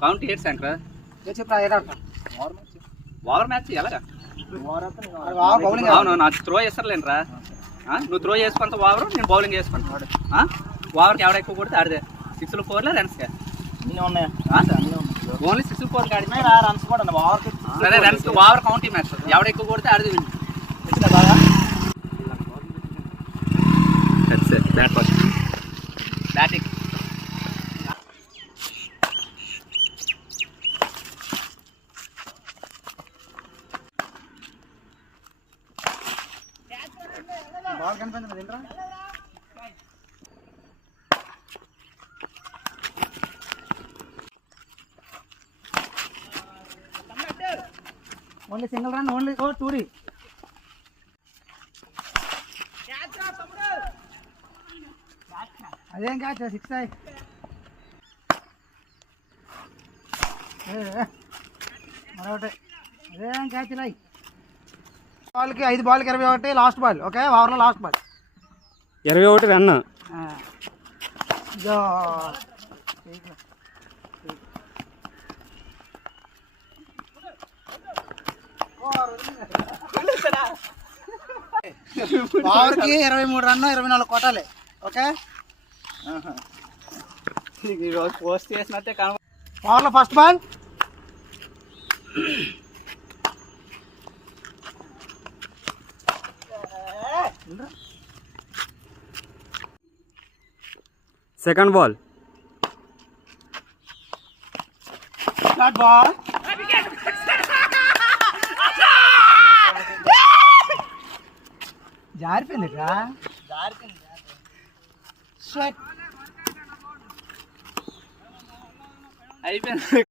count ఏడు centre over match ఎలాగా అవును నాకు త్రో చేస్తారులేంట్రా నువ్వు త్రో చేసుకుంటా ఓవర్ నేను బౌలింగ్ చేసుకుంటాను ఓవర్కి ఎవడ ఎక్కువ కొడితే ఆడితే 6 4 రన్స్గా ఓన్లీ 6 4 ఆడినా రన్స్ కూడా సరే రన్స్ ఓవర్ కౌంటింగ్ మ్యాచ్ ఎవడ ఎక్కువ కొడితే ఆడితే బ్యాటింగ్ బాల్ కనిపించదు ఏంట్రా ఓన్లీ సింగిల్ రన్ ఓన్లీ ఓ టూరీ అదేం క్యాచ్ 6 మరొకటి అదేం క్యాచ్ ఇలా బాల్కి 5 బాల్కి 21 లాస్ట్ బాల్ ఓకే ఓవర్లో లాస్ట్ బాల్ 21 రన్ ఓవర్కి 23 రన్ 24 కొట్టాలి ఓకే ఈరోజు పోస్ట్ చేసినట్టే కనబ ఓవర్లో first ball second ball third ball జారిపోయింది అయిపోయింది